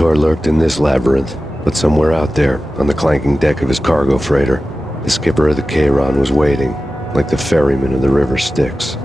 saboteur lurked in this labyrinth, but somewhere out there, on the clanking deck of his cargo freighter, the skipper of the Chiron was waiting, like the ferryman of the river Styx.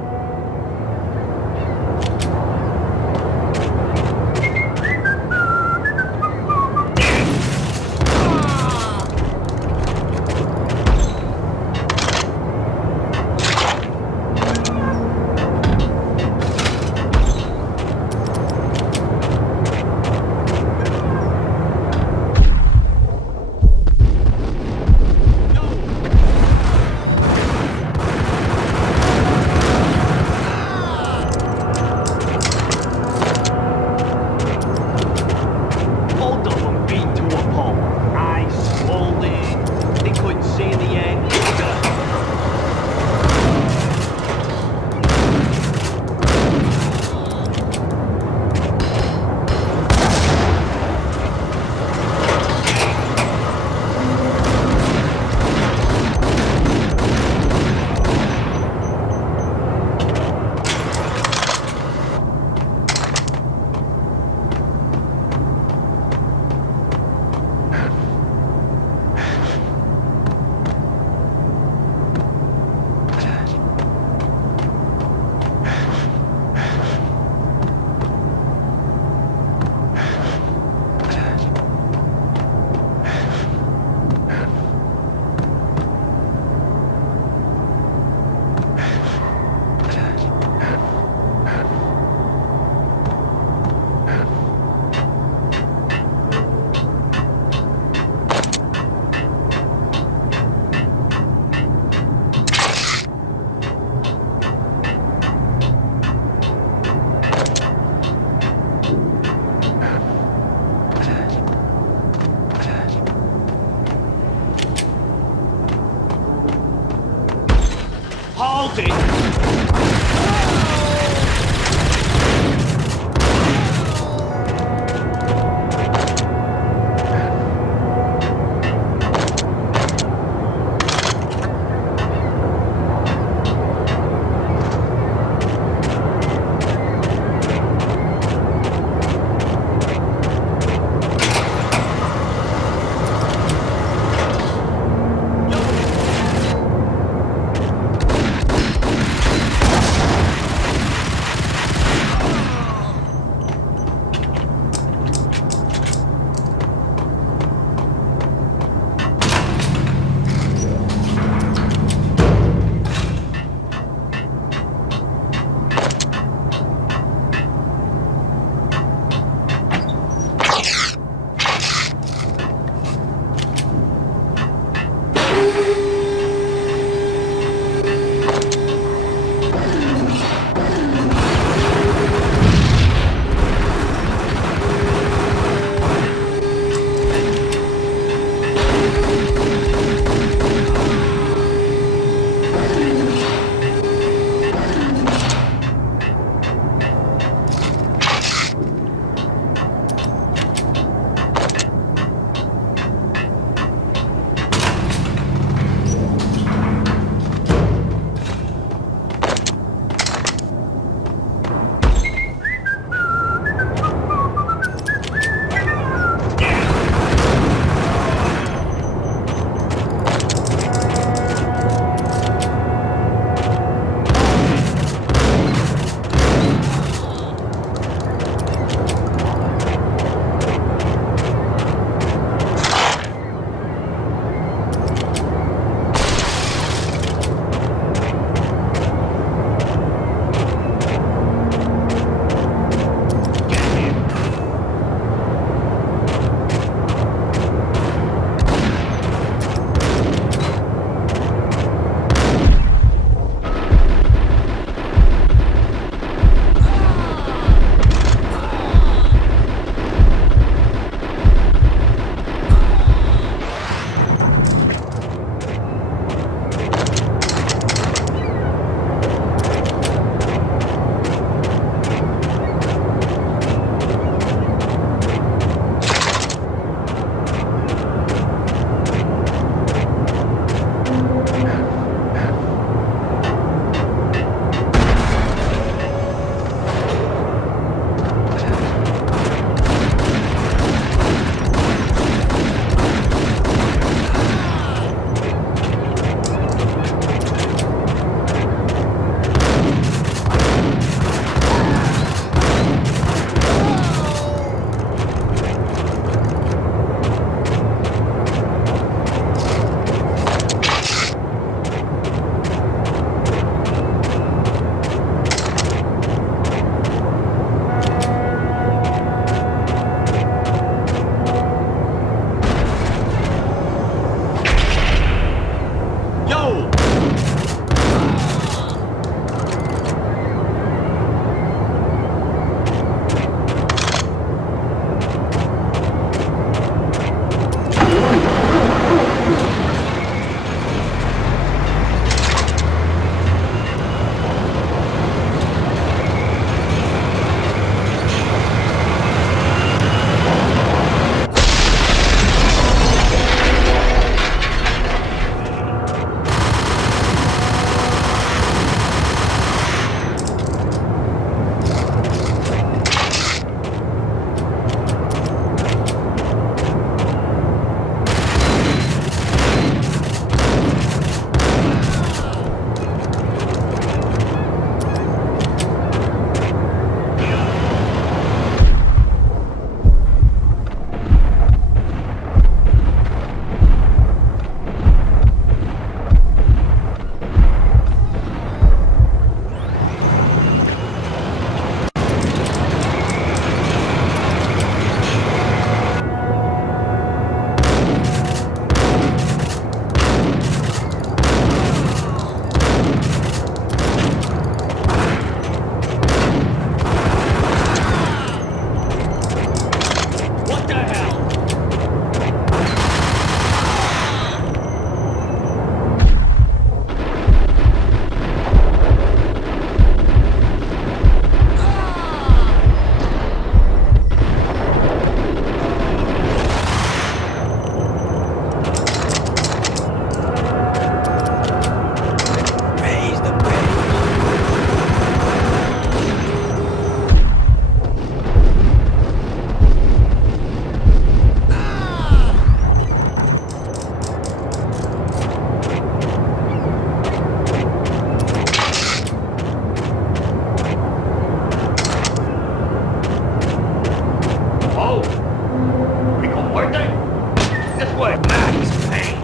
was Payne.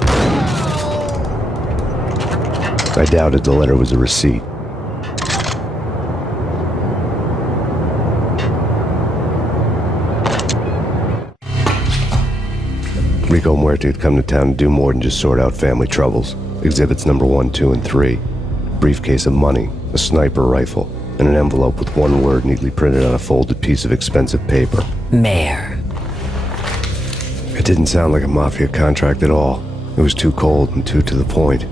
I doubted the letter was a receipt. Rico Muerte had come to town to do more than just sort out family troubles. Exhibits number 1, 2, and 3. A briefcase of money, a sniper rifle, and an envelope with one word neatly printed on a folded piece of expensive paper. Mayor. It didn't sound like a mafia contract at all. It was too cold and too to the point.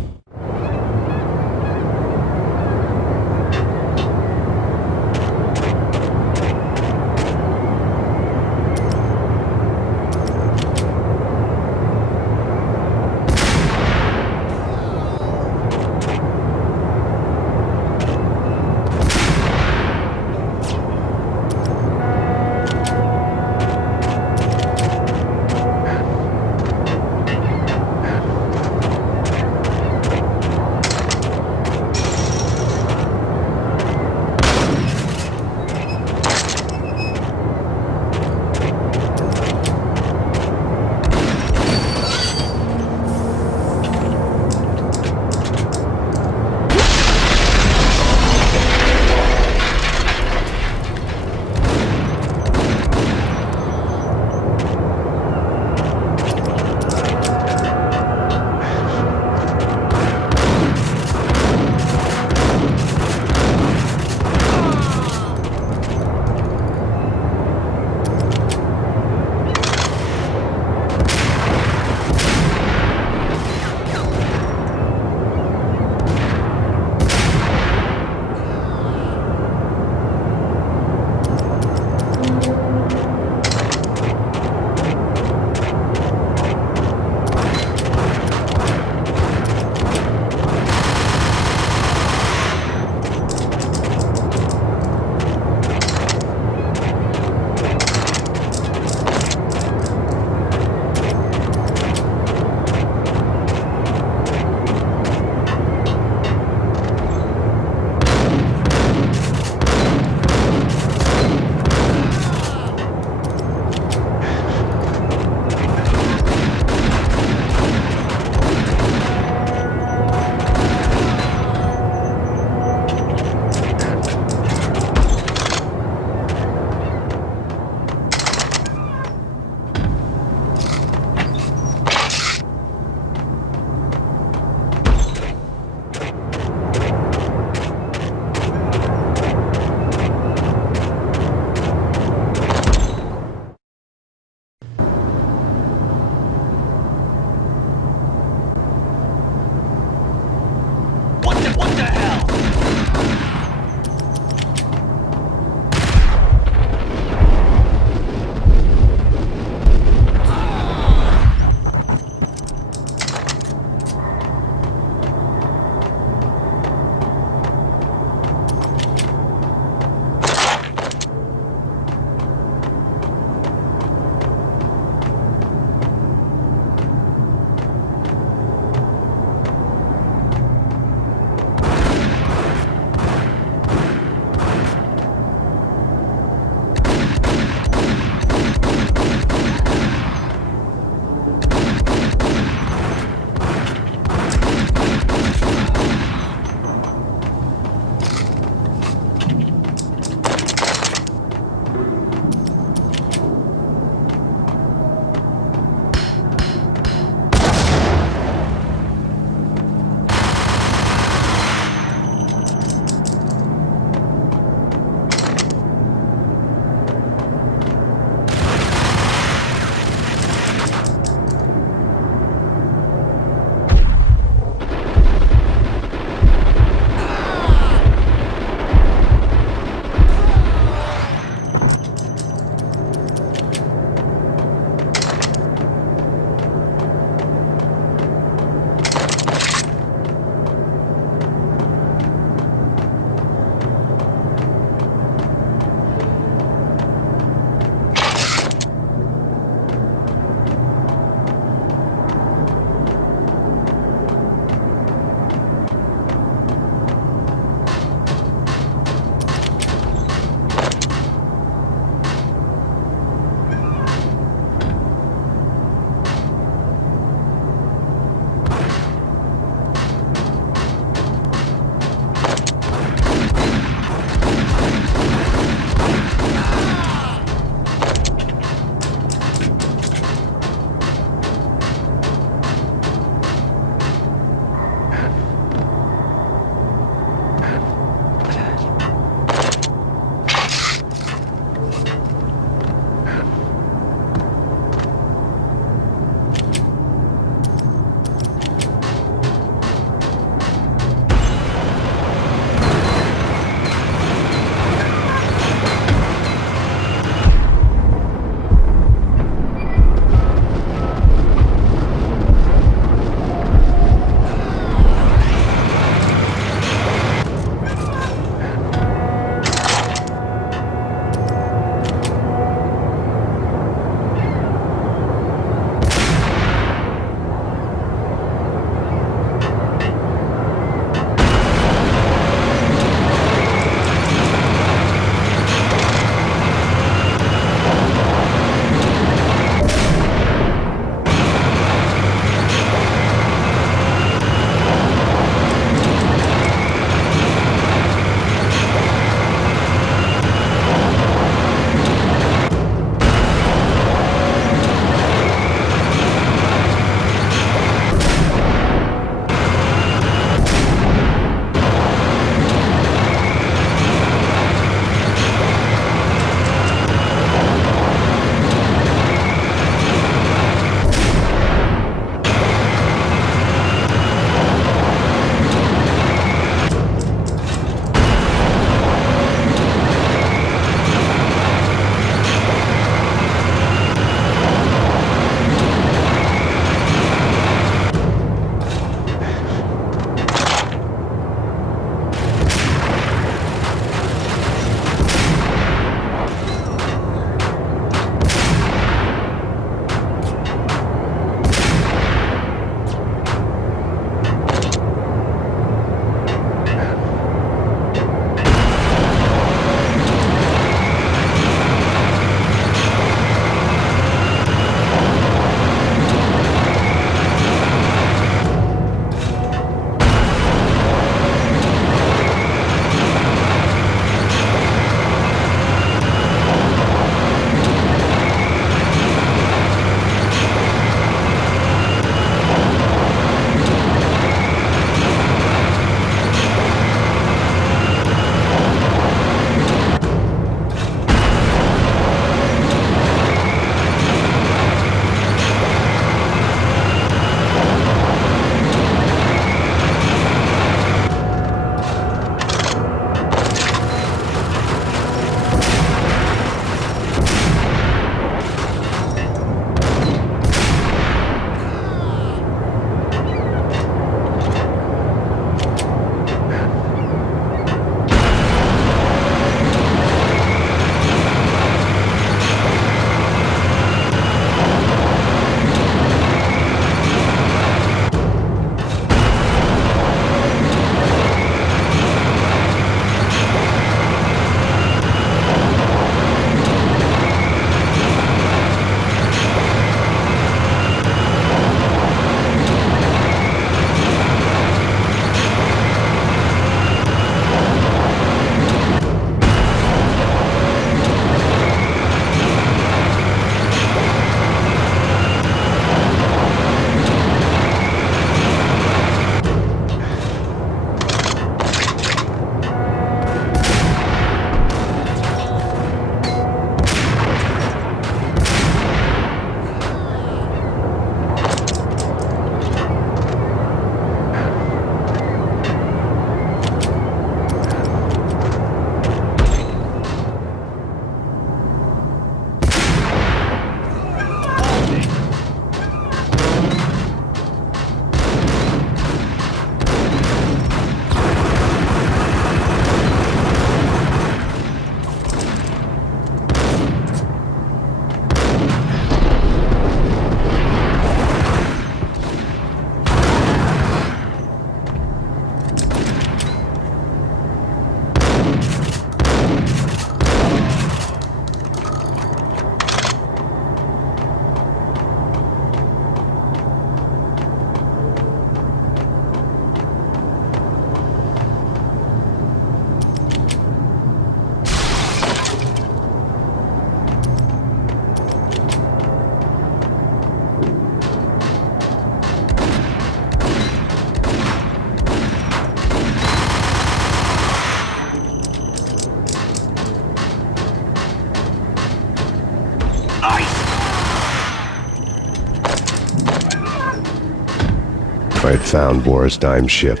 I had found Boris Dime's ship.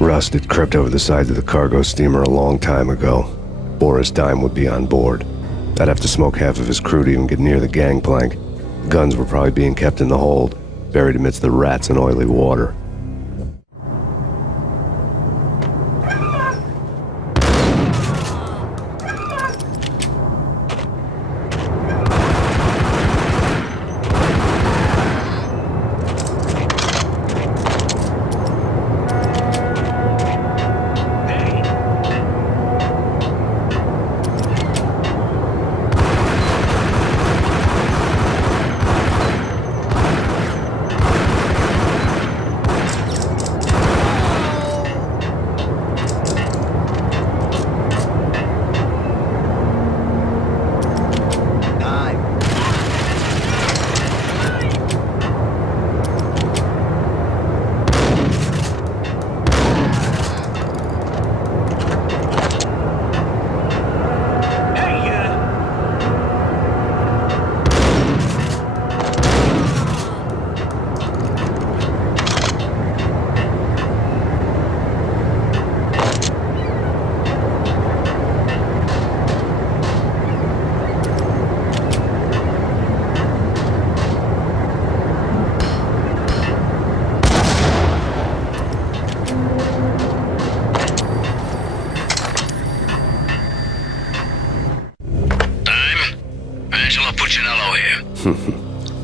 Rust had crept over the sides of the cargo steamer a long time ago. Boris Dime would be on board. I'd have to smoke half of his crew to even get near the gangplank. Guns were probably being kept in the hold, buried amidst the rats and oily water.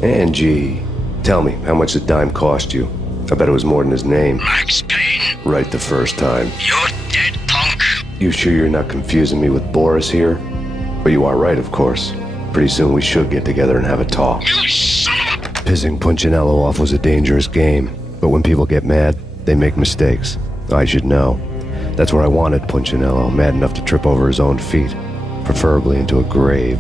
Angie, tell me, how much did Dime cost you? I bet it was more than his name. Max Payne. Right the first time. You're dead, punk. You sure you're not confusing me with Boris here? But you are right, of course. Pretty soon we should get together and have a talk. You son of a... Pissing Punchinello off was a dangerous game, but when people get mad, they make mistakes. I should know. That's where I wanted Punchinello, mad enough to trip over his own feet, preferably into a grave.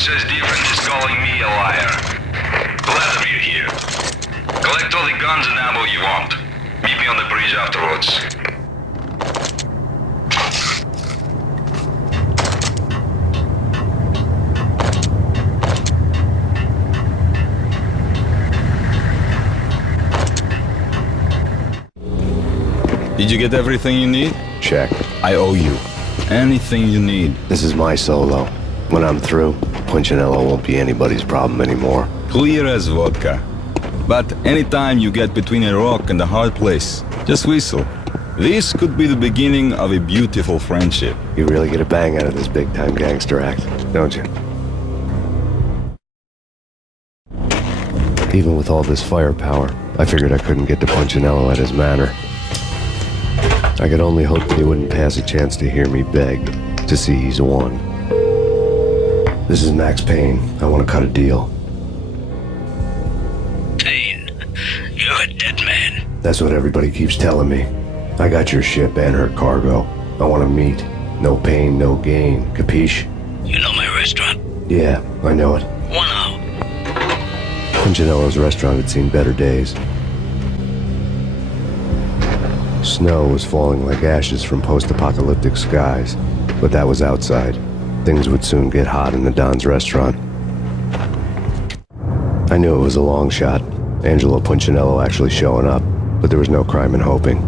says different is calling me a liar. Glad of you here. Collect all the guns and ammo you want. Meet me on the bridge afterwards. Did you get everything you need? Check. I owe you. Anything you need. This is my solo. When I'm through, Punchinello won't be anybody's problem anymore. Clear as vodka. But anytime you get between a rock and a hard place, just whistle. This could be the beginning of a beautiful friendship. You really get a bang out of this big-time gangster act, don't you? Even with all this firepower, I figured I couldn't get to Punchinello at his manor. I could only hope that he wouldn't pass a chance to hear me beg to see he's won. This is Max Payne. I want to cut a deal. Payne, you're a dead man. That's what everybody keeps telling me. I got your ship and her cargo. I want to meet. No pain, no gain. Capiche? You know my restaurant? Yeah, I know it. 1 hour. Punchinello's restaurant had seen better days. Snow was falling like ashes from post-apocalyptic skies, but that was outside. Things would soon get hot in the Don's restaurant. I knew it was a long shot, Angelo Punchinello actually showing up, but there was no crime in hoping.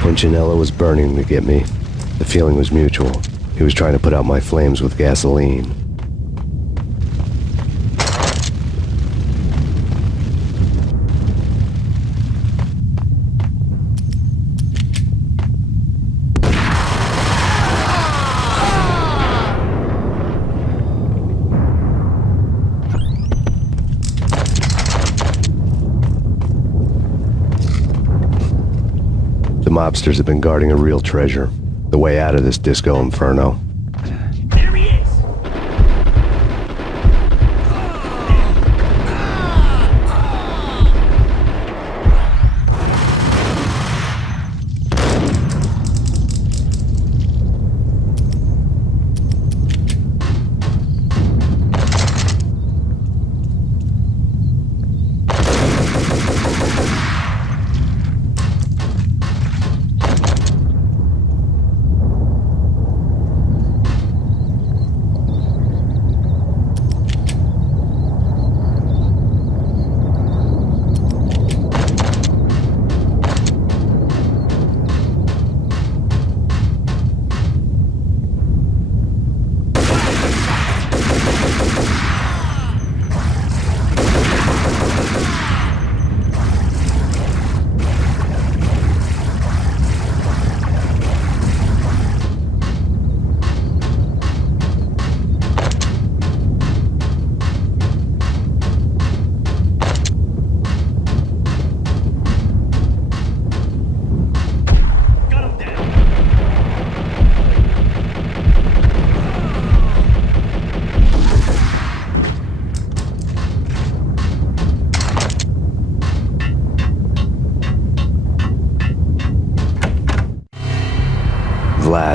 Punchinello was burning to get me. The feeling was mutual. He was trying to put out my flames with gasoline. The mobsters have been guarding a real treasure, the way out of this disco inferno. There he is!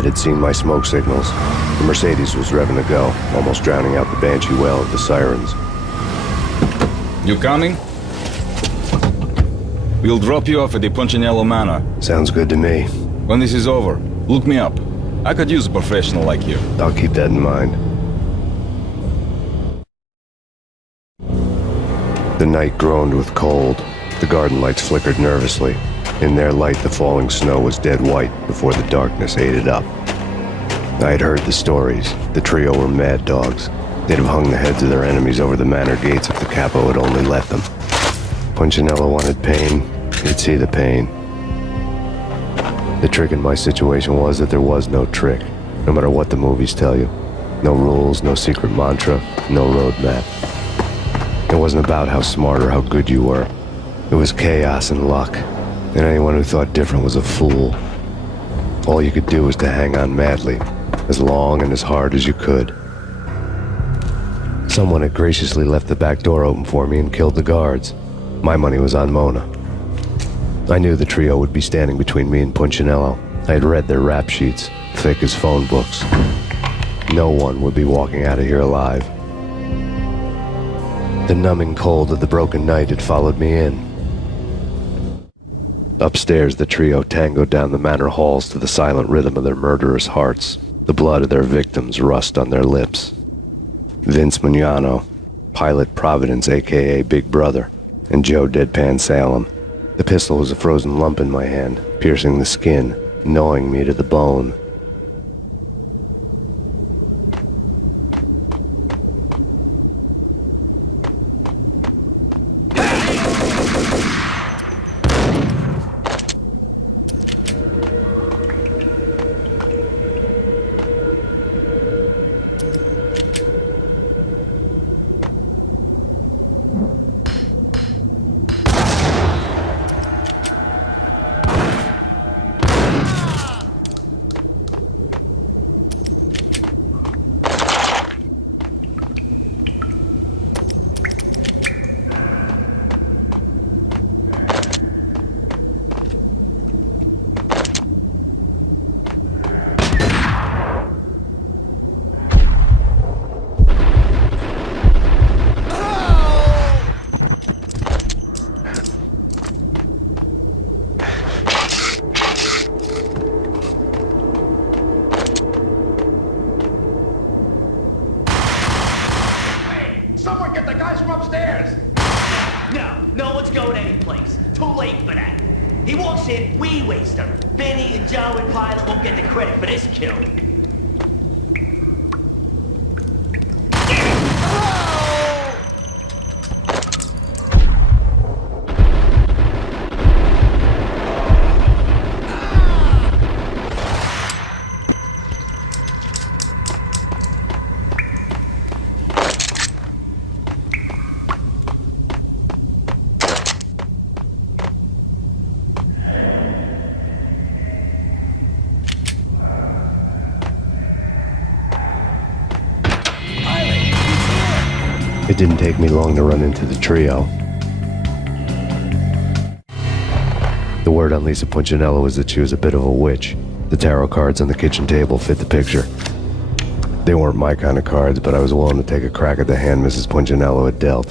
Dad had seen my smoke signals. The Mercedes was revving to go, almost drowning out the banshee wail of the sirens. You coming? We'll drop you off at the Punchinello Manor. Sounds good to me. When this is over, look me up. I could use a professional like you. I'll keep that in mind. The night groaned with cold. The garden lights flickered nervously. In their light, the falling snow was dead white before the darkness ate it up. I had heard the stories. The trio were mad dogs. They'd have hung the heads of their enemies over the manor gates if the capo had only let them. Punchinello wanted Payne. He'd see the pain. The trick in my situation was that there was no trick, no matter what the movies tell you. No rules, no secret mantra, no roadmap. It wasn't about how smart or how good you were. It was chaos and luck, and anyone who thought different was a fool. All you could do was to hang on madly, as long and as hard as you could. Someone had graciously left the back door open for me and killed the guards. My money was on Mona. I knew the trio would be standing between me and Punchinello. I had read their rap sheets, thick as phone books. No one would be walking out of here alive. The numbing cold of the broken night had followed me in. Upstairs, the trio tangoed down the manor halls to the silent rhythm of their murderous hearts, the blood of their victims rust on their lips. Vince Mugnano, Pilot Providence, a.k.a. Big Brother, and Joe Deadpan Salem. The pistol was a frozen lump in my hand, piercing the skin, gnawing me to the bone. Someone get the guys from upstairs! No one's going anyplace. Too late for that. He walks in, we waste him. Vinny and Joe and Pilot won't get the credit for this kill. It didn't take me long to run into the trio. The word on Lisa Punchinello was that she was a bit of a witch. The tarot cards on the kitchen table fit the picture. They weren't my kind of cards, but I was willing to take a crack at the hand Mrs. Punchinello had dealt.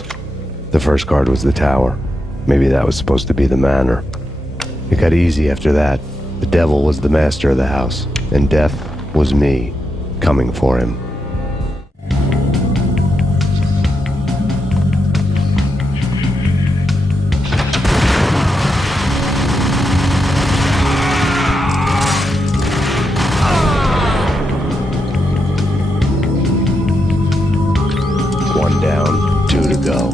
The first card was the tower. Maybe that was supposed to be the manor. It got easy after that. The devil was the master of the house, and death was me, coming for him. One down, two to go.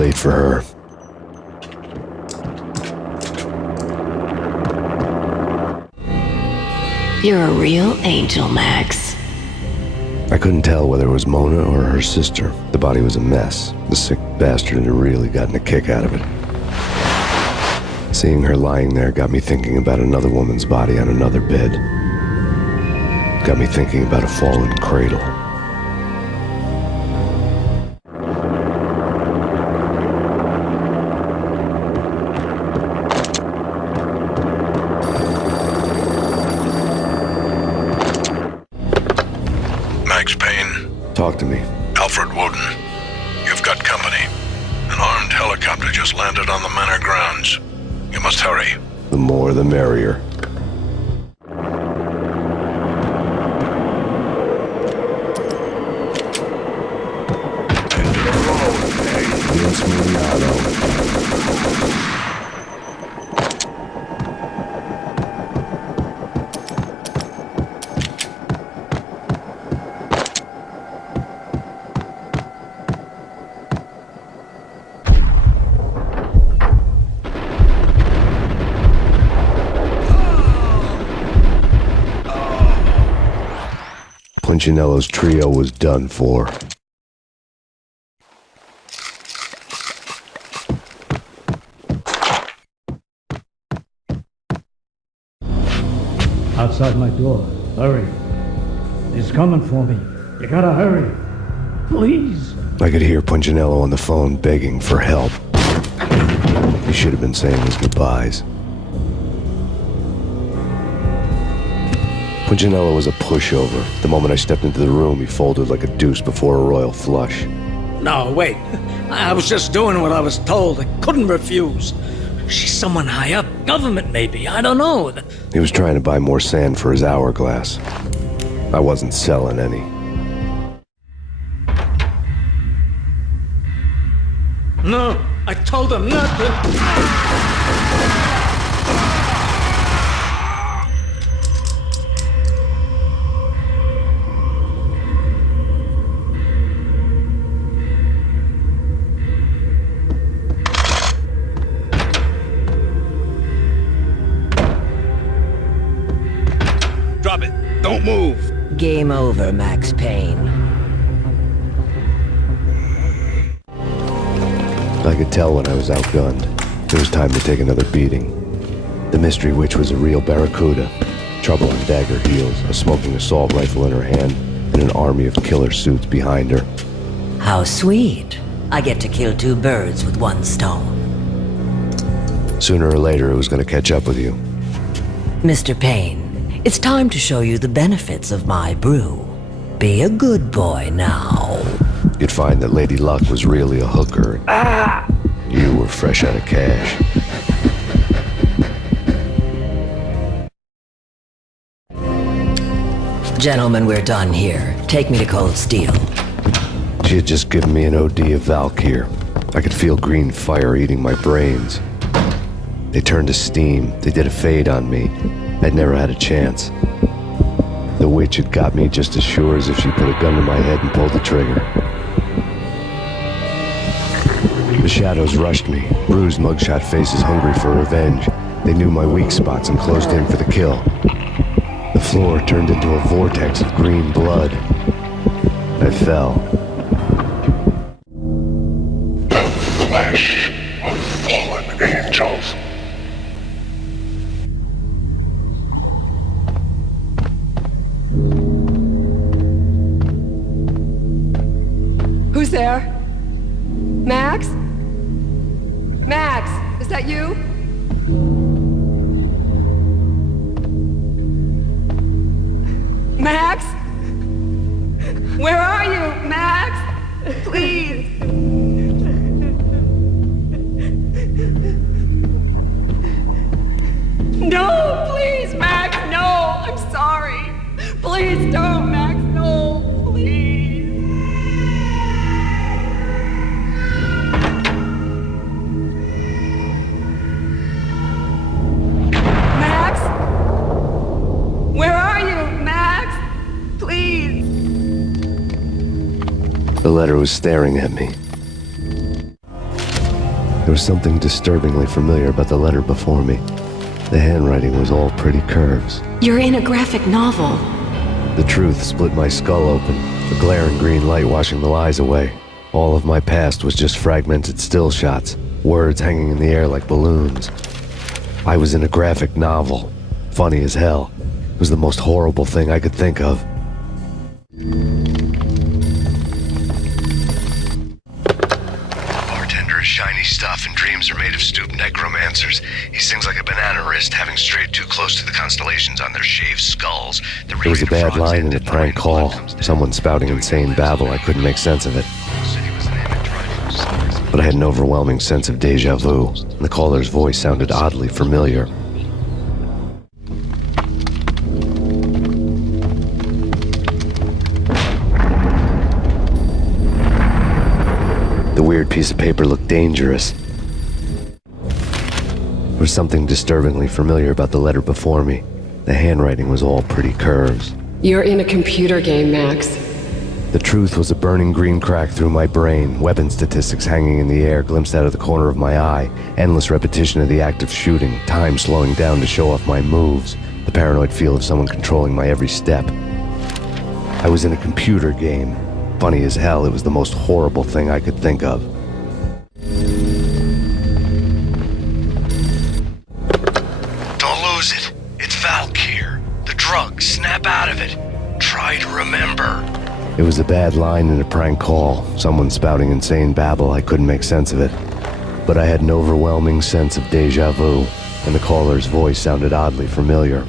late for her. You're a real angel, Max. I couldn't tell whether it was Mona or her sister. The body was a mess. The sick bastard had really gotten a kick out of it. Seeing her lying there got me thinking about another woman's body on another bed. Got me thinking about a fallen cradle. Max Payne, Talk to me. Alfred Woden. You've got company. An armed helicopter just landed on the manor grounds. You must hurry. The more the merrier. Vince Miliano. Punchinello's trio was done for. Outside my door. Hurry. He's coming for me. You gotta hurry. Please. I could hear Punchinello on the phone begging for help. He should have been saying his goodbyes. Punchinello was a pushover. The moment I stepped into the room, he folded like a deuce before a royal flush. No, wait. I was just doing what I was told. I couldn't refuse. She's someone high up. Government, maybe. I don't know. He was trying to buy more sand for his hourglass. I wasn't selling any. No, I told him not to. Drop it. Don't move. Game over, Max Payne. I could tell when I was outgunned. It was time to take another beating. The mystery witch was a real barracuda. Trouble on dagger heels, a smoking assault rifle in her hand, and an army of killer suits behind her. How sweet. I get to kill two birds with one stone. Sooner or later, it was going to catch up with you. Mr. Payne, it's time to show you the benefits of my brew. Be a good boy now. You'd find that Lady Luck was really a hooker. You were fresh out of cash. Gentlemen, we're done here. Take me to Cold Steel. She had just given me an OD of Valkyr. I could feel green fire eating my brains. They turned to steam. They did a fade on me. I'd never had a chance. The witch had got me just as sure as if she put a gun to my head and pulled the trigger. The shadows rushed me, bruised mugshot faces hungry for revenge. They knew my weak spots and closed in for the kill. The floor turned into a vortex of green blood. I fell. The flesh of fallen angels. Who's there? Max? Max, is that you? Max? Where are you, Max? Please. No, please, Max, no. I'm sorry. Please don't, Max, no, please. Max? Where are you, Max? Please. The letter was staring at me. There was something disturbingly familiar about the letter before me. The handwriting was all pretty curves. You're in a graphic novel. The truth split my skull open, the glaring green light washing the lies away. All of my past was just fragmented still shots, words hanging in the air like balloons. I was in a graphic novel. Funny as hell. It was the most horrible thing I could think of. Bartender is shiny stuff and dreams are made of stooped necromancers. He sings like a banana wrist, having strayed too close to the constellations on their shaved skulls. There was a bad line in a prank call. Someone spouting insane babble. I couldn't make sense of it. But I had an overwhelming sense of deja vu, and the caller's voice sounded oddly familiar. The weird piece of paper looked dangerous. There was something disturbingly familiar about the letter before me. The handwriting was all pretty curves. You're in a computer game, Max. The truth was a burning green crack through my brain, weapon statistics hanging in the air glimpsed out of the corner of my eye, endless repetition of the act of shooting, time slowing down to show off my moves, the paranoid feel of someone controlling my every step. I was in a computer game. Funny as hell, it was the most horrible thing I could think of. Don't lose it. It's Valkyr. The drug. Snap out of it. Try to remember. It was a bad line in a prank call, someone spouting insane babble. I couldn't make sense of it. But I had an overwhelming sense of deja vu, and the caller's voice sounded oddly familiar.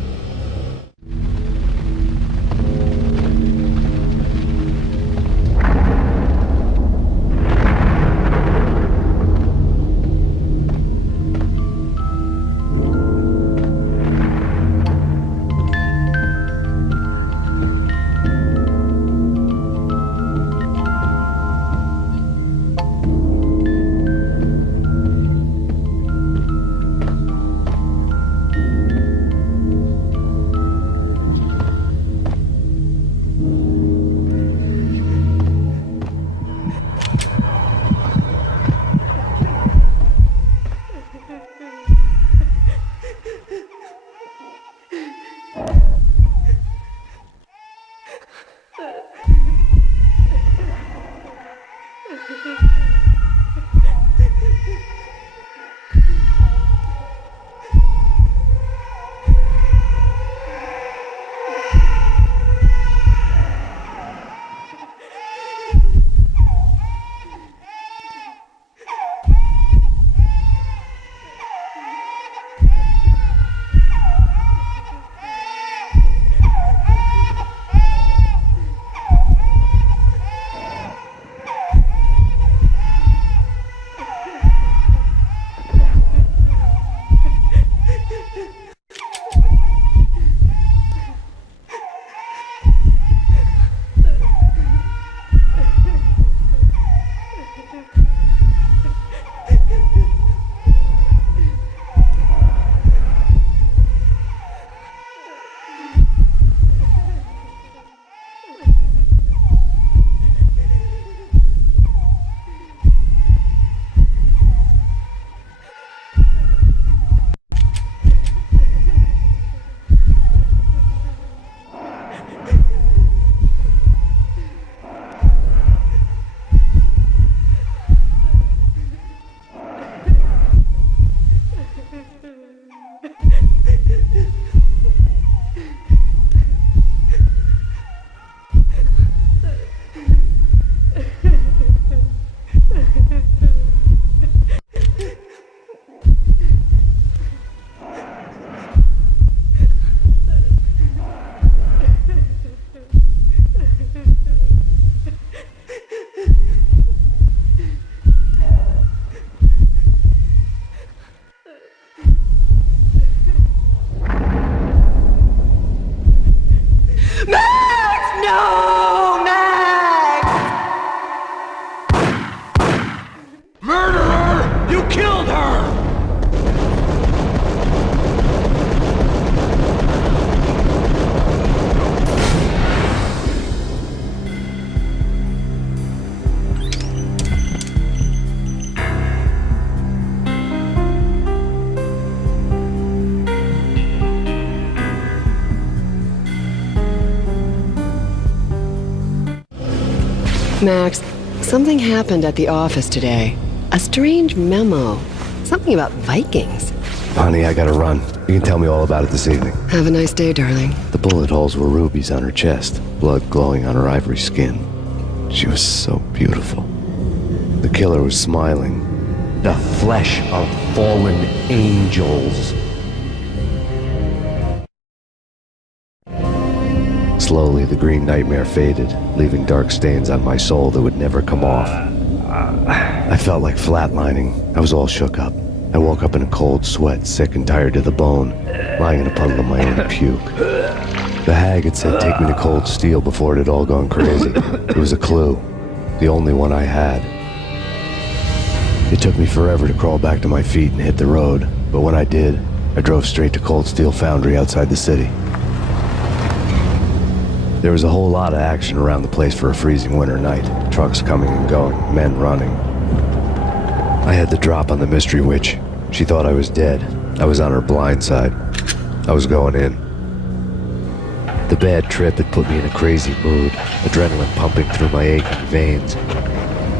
Max, something happened at the office today. A strange memo. Something about Vikings. Honey, I gotta run. You can tell me all about it this evening. Have a nice day, darling. The bullet holes were rubies on her chest, blood glowing on her ivory skin. She was so beautiful. The killer was smiling. The flesh of fallen angels. Slowly, the green nightmare faded, leaving dark stains on my soul that would never come off. I felt like flatlining. I was all shook up. I woke up in a cold sweat, sick and tired to the bone, lying in a puddle of my own puke. The hag had said take me to Cold Steel before it had all gone crazy. It was a clue, the only one I had. It took me forever to crawl back to my feet and hit the road, but when I did, I drove straight to Cold Steel Foundry outside the city. There was a whole lot of action around the place for a freezing winter night. Trucks coming and going, men running. I had the drop on the mystery witch. She thought I was dead. I was on her blind side. I was going in. The bad trip had put me in a crazy mood, adrenaline pumping through my aching veins.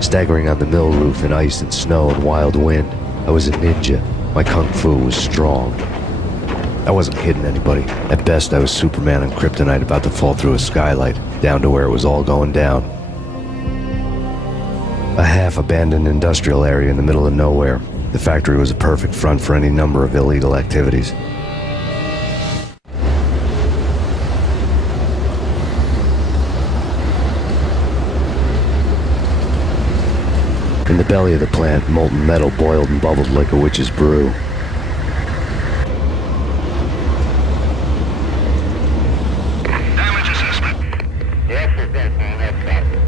Staggering on the mill roof in ice and snow and wild wind, I was a ninja. My kung fu was strong. I wasn't kidding anybody. At best, I was Superman on Kryptonite about to fall through a skylight, down to where it was all going down. A half-abandoned industrial area in the middle of nowhere. The factory was a perfect front for any number of illegal activities. In the belly of the plant, molten metal boiled and bubbled like a witch's brew. Damage assessment. Casualty status.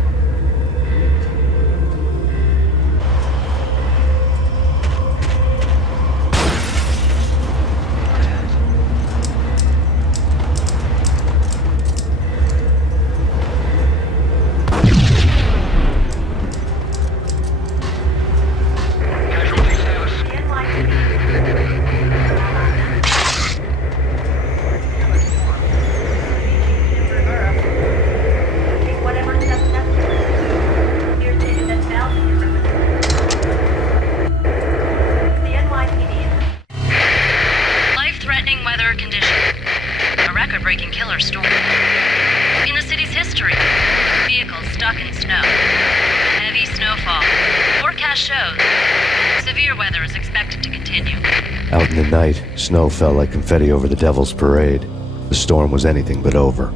Whatever steps necessary. Here's stated that Valkyr the NYPD. Life-threatening weather condition. A record-breaking killer storm. In the city's history, vehicles stuck in snow. Heavy snowfall. Forecast shows severe weather is expected to continue. Out in the night, snow fell like confetti over the Devil's Parade. The storm was anything but over.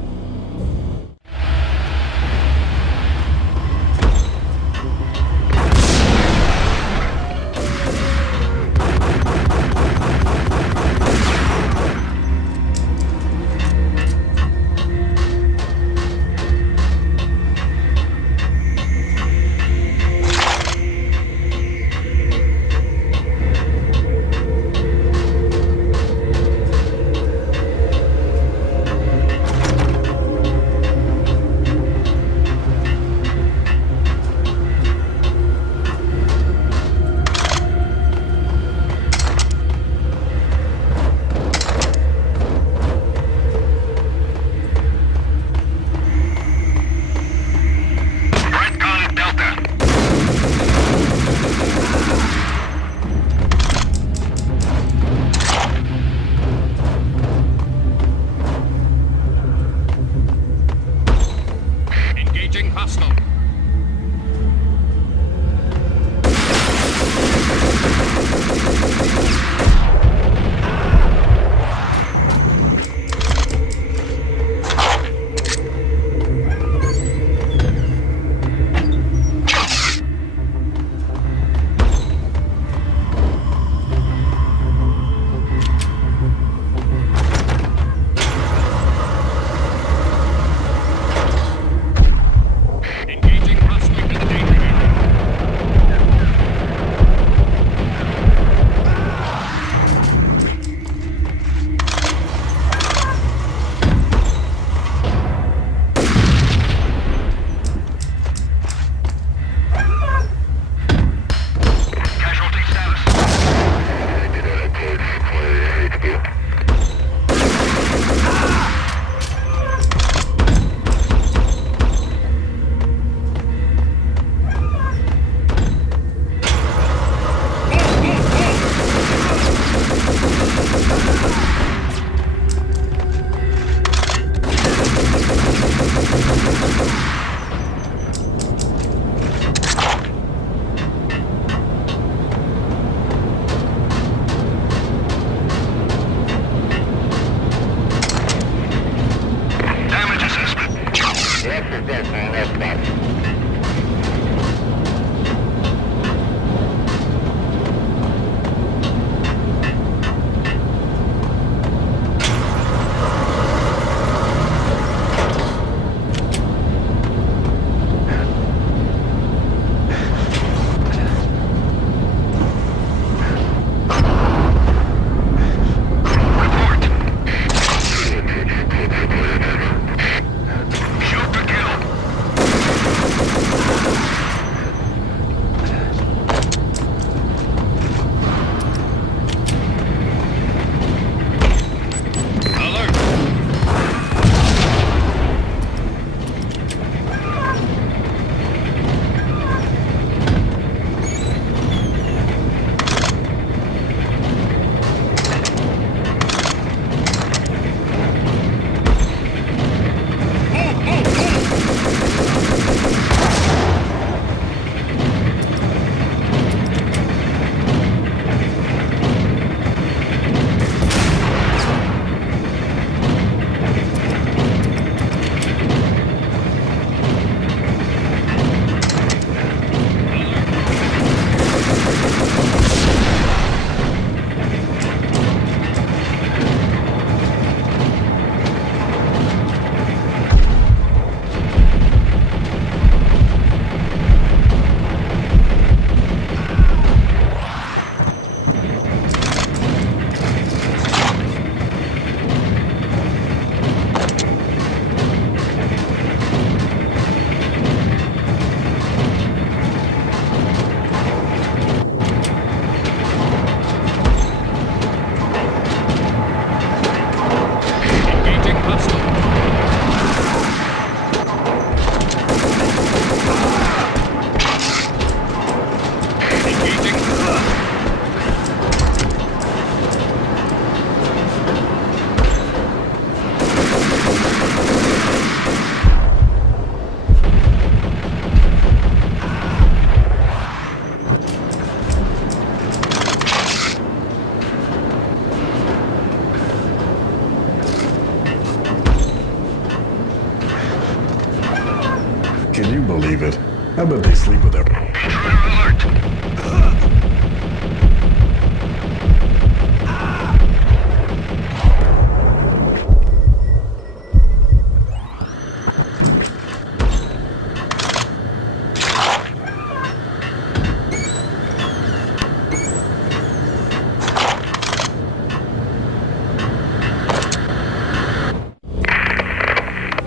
Can you believe it? I bet they sleep with their...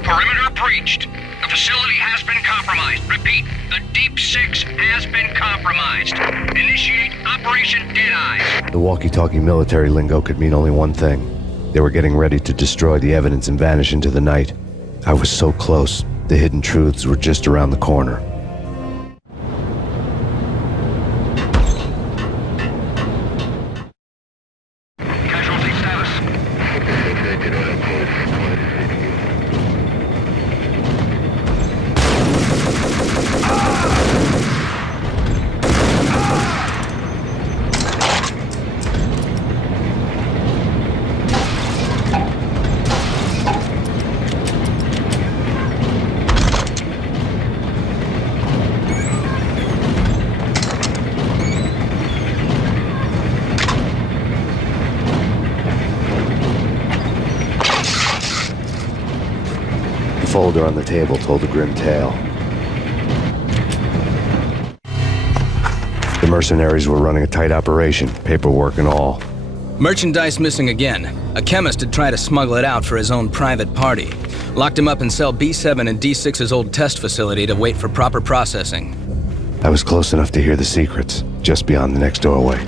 Perimeter breached. The facility has been compromised. Repeat, the Deep Six has been compromised. Initiate Operation Deadeyes. The walkie-talkie military lingo could mean only one thing. They were getting ready to destroy the evidence and vanish into the night. I was so close. The hidden truths were just around the corner. Casualty status. The folder on the table told a grim tale. The mercenaries were running a tight operation, paperwork and all. Merchandise missing again. A chemist had tried to smuggle it out for his own private party. Locked him up in cell B7 in D6's old test facility to wait for proper processing. I was close enough to hear the secrets, just beyond the next doorway.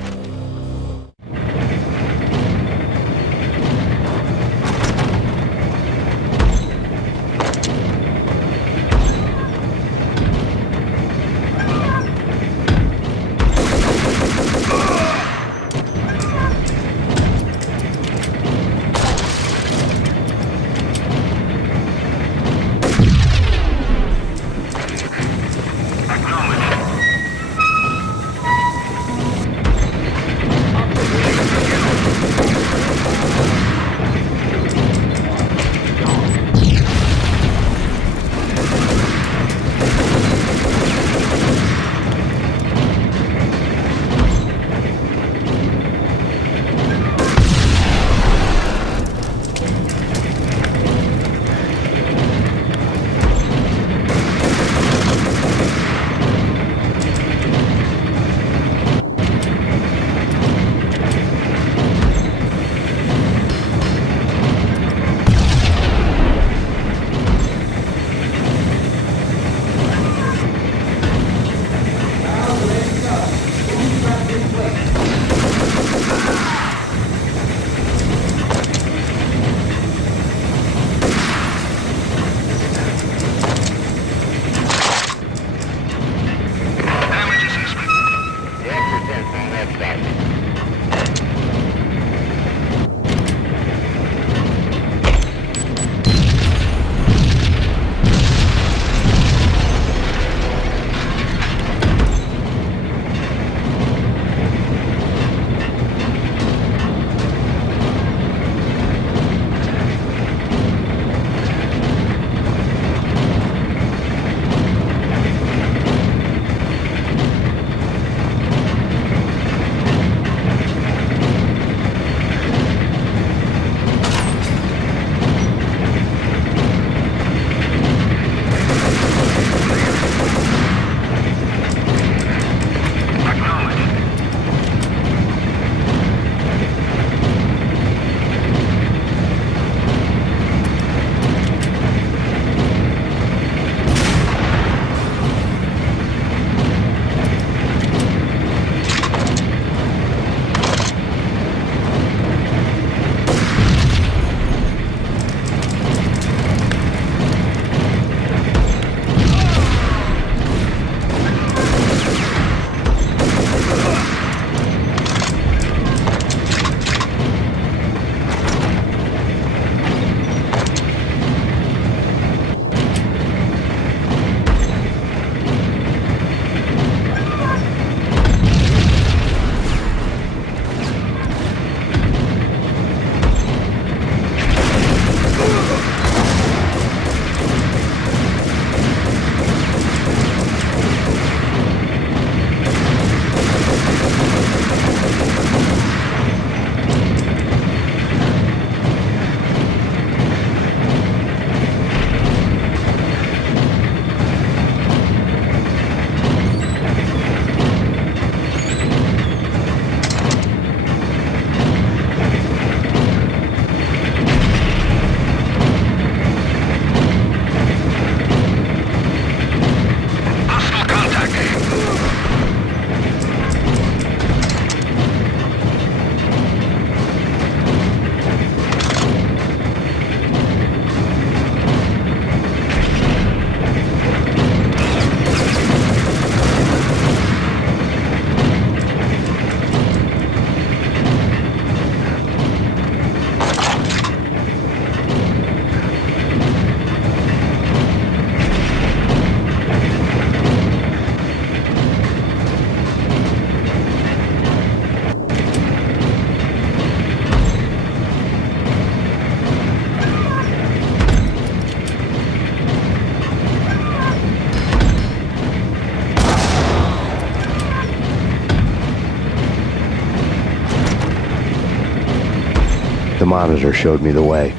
monitor showed me the way.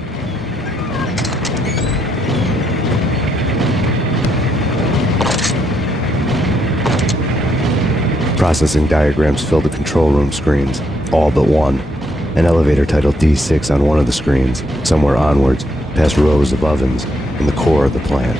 Processing diagrams filled the control room screens, all but one. An elevator titled D6 on one of the screens, somewhere onwards, past rows of ovens, in the core of the plant.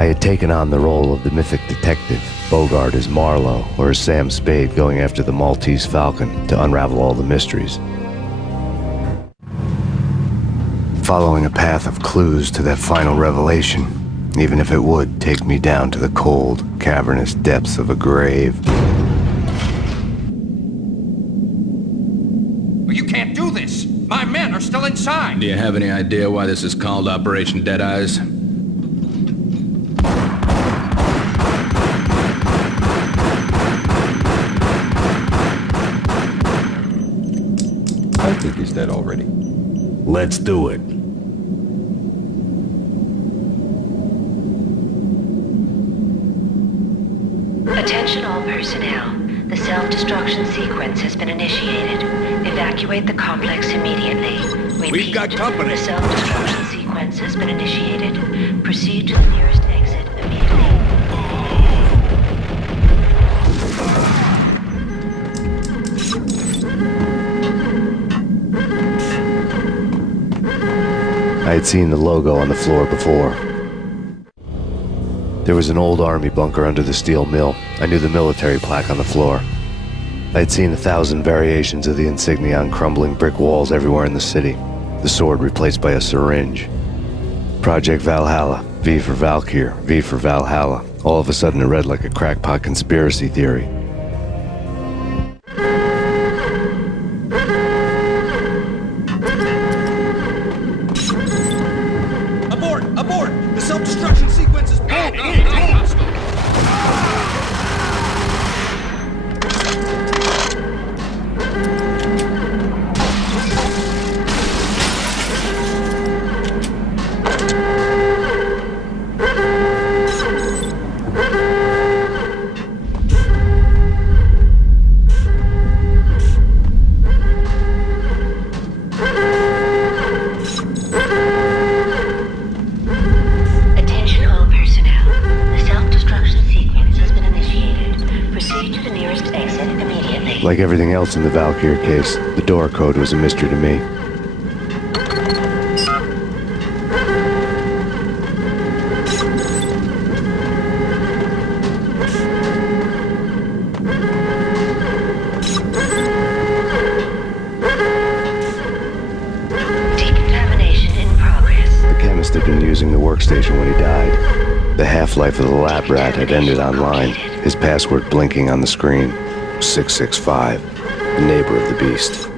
I had taken on the role of the mythic detective, Bogart as Marlowe, or as Sam Spade going after the Maltese Falcon to unravel all the mysteries. Following a path of clues to that final revelation, even if it would take me down to the cold, cavernous depths of a grave. You can't do this! My men are still inside! Do you have any idea why this is called Operation Dead Eyes? I think he's dead already. Let's do it. Attention all personnel. The self-destruction sequence has been initiated. Evacuate the complex immediately. Repeat, We've got company. The self-destruction sequence has been initiated. Proceed to the nearest exit immediately. I had seen the logo on the floor before. There was an old army bunker under the steel mill. I knew the military plaque on the floor. I had seen 1,000 variations of the insignia on crumbling brick walls everywhere in the city. The sword replaced by a syringe. Project Valhalla, V for Valkyr, V for Valhalla. All of a sudden it read like a crackpot conspiracy theory. Abort! Abort! The self-destruction sequence is... Like everything else in the Valkyr case, the door code was a mystery to me. Decontamination in progress. The chemist had been using the workstation when he died. The half-life of the lab rat had ended online, his password blinking on the screen. 665, the neighbor of the beast.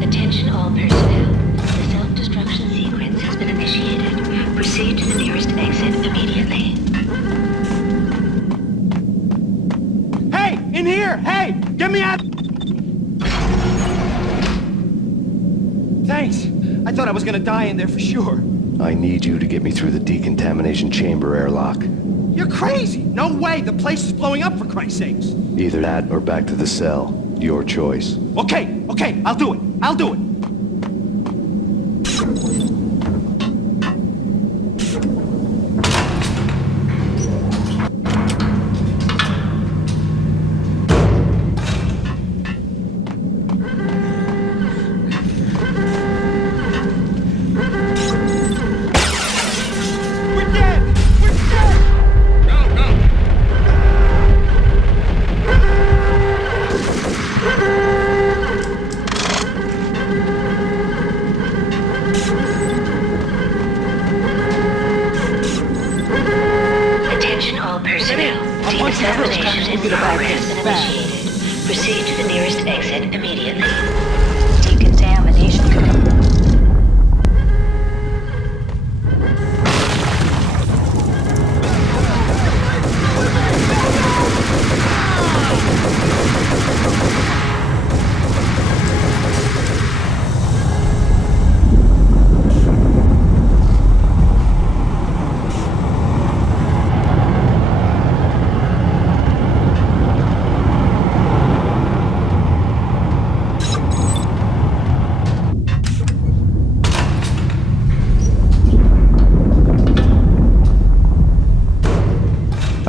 Attention all personnel. The self-destruction sequence has been initiated. Proceed to the nearest exit immediately. Hey! In here! Hey! Get me out! Thanks. I thought I was gonna die in there for sure. I need you to get me through the decontamination chamber airlock. You're crazy! No way! The place is blowing up, for Christ's sakes! Either that or back to the cell. Your choice. Okay, I'll do it. I'll do it. Decontamination in progress has been initiated. Proceed to the nearest exit immediately. Decontamination.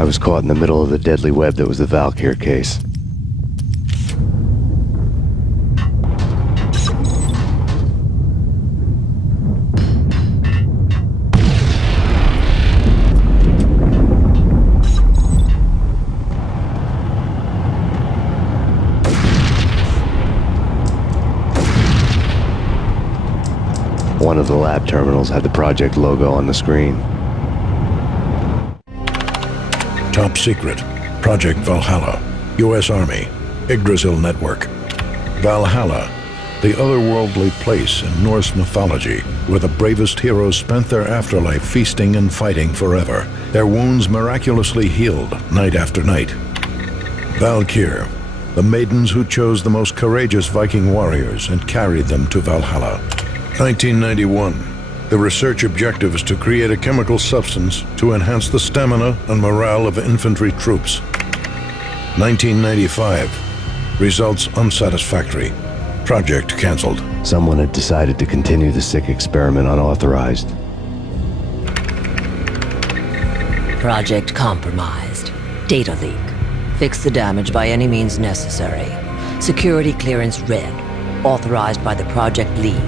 was caught in the middle of the deadly web that was the Valkyr case. One of the lab terminals had the project logo on the screen. Top secret. Project Valhalla. U.S. Army. Yggdrasil Network. Valhalla, the otherworldly place in Norse mythology where the bravest heroes spent their afterlife feasting and fighting forever, their wounds miraculously healed night after night. Valkyr, the maidens who chose the most courageous Viking warriors and carried them to Valhalla. 1991. The research objective is to create a chemical substance to enhance the stamina and morale of infantry troops. 1995. Results unsatisfactory. Project cancelled. Someone had decided to continue the sick experiment unauthorized. Project compromised. Data leak. Fix the damage by any means necessary. Security clearance red. Authorized by the project lead.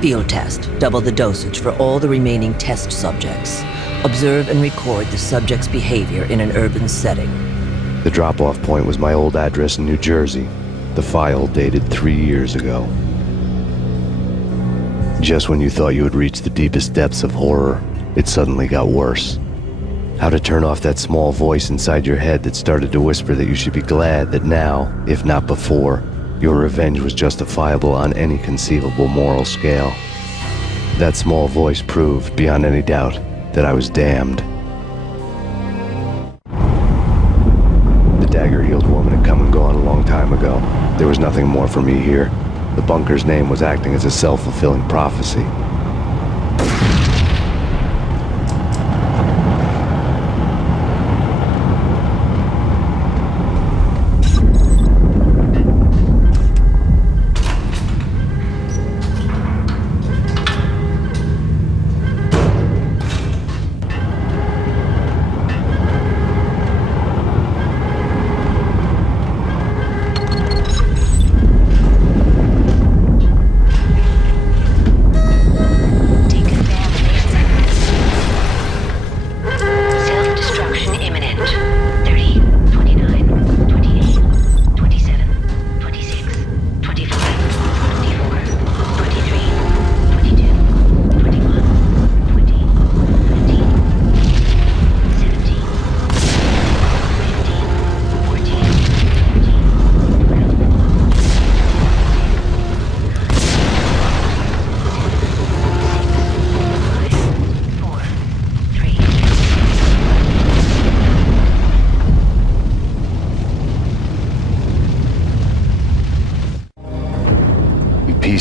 Field test. Double the dosage for all the remaining test subjects. Observe and record the subject's behavior in an urban setting. The drop-off point was my old address in New Jersey. The file dated 3 years ago. Just when you thought you had reached the deepest depths of horror, it suddenly got worse. How to turn off that small voice inside your head that started to whisper that you should be glad that now, if not before, your revenge was justifiable on any conceivable moral scale. That small voice proved, beyond any doubt, that I was damned. The dagger-heeled woman had come and gone a long time ago. There was nothing more for me here. The bunker's name was acting as a self-fulfilling prophecy.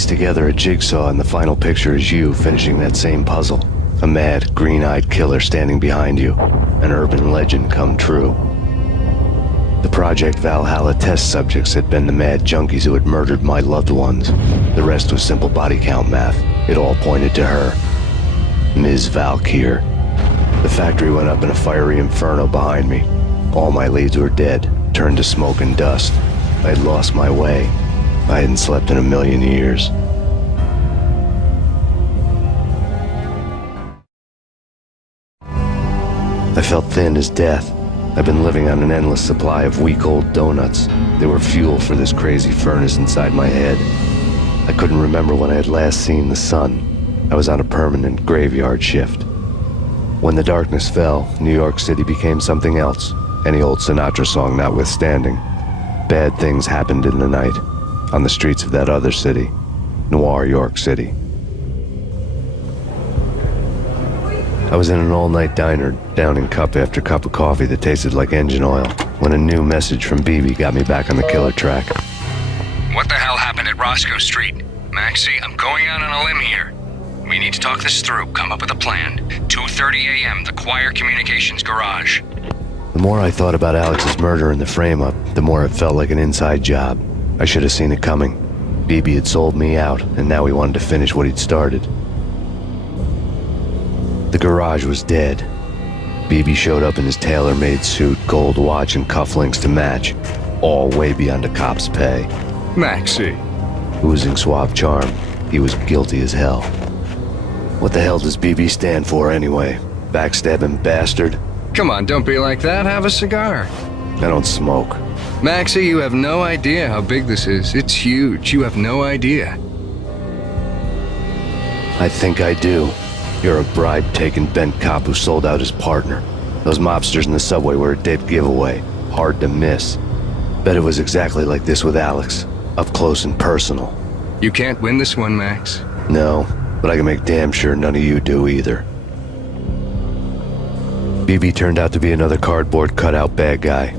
Together a jigsaw, and the final picture is you finishing that same puzzle. A mad, green-eyed killer standing behind you. An urban legend come true. The Project Valhalla test subjects had been the mad junkies who had murdered my loved ones. The rest was simple body count math. It all pointed to her. Ms. Valkyr. The factory went up in a fiery inferno behind me. All my leads were dead, turned to smoke and dust. I had lost my way. I hadn't slept in a million years. I felt thin as death. I've been living on an endless supply of week-old donuts. They were fuel for this crazy furnace inside my head. I couldn't remember when I had last seen the sun. I was on a permanent graveyard shift. When the darkness fell, New York City became something else, any old Sinatra song notwithstanding. Bad things happened in the night, on the streets of that other city, Noir York City. I was in an all-night diner, downing cup after cup of coffee that tasted like engine oil, when a new message from BB got me back on the killer track. What the hell happened at Roscoe Street? Maxie, I'm going out on a limb here. We need to talk this through, come up with a plan. 2:30 a.m., the Choir Communications Garage. The more I thought about Alex's murder and the frame-up, the more it felt like an inside job. I should have seen it coming. BB had sold me out, and now he wanted to finish what he'd started. The garage was dead. BB showed up in his tailor-made suit, gold watch, and cufflinks to match, all way beyond a cop's pay. Maxie. Oozing suave charm, he was guilty as hell. What the hell does BB stand for anyway? Backstabbing bastard? Come on, don't be like that. Have a cigar. I don't smoke. Maxie, you have no idea how big this is. It's huge. You have no idea. I think I do. You're a bribe-taking bent cop who sold out his partner. Those mobsters in the subway were a dead giveaway. Hard to miss. Bet it was exactly like this with Alex. Up close and personal. You can't win this one, Max. No, but I can make damn sure none of you do either. BB turned out to be another cardboard cutout bad guy.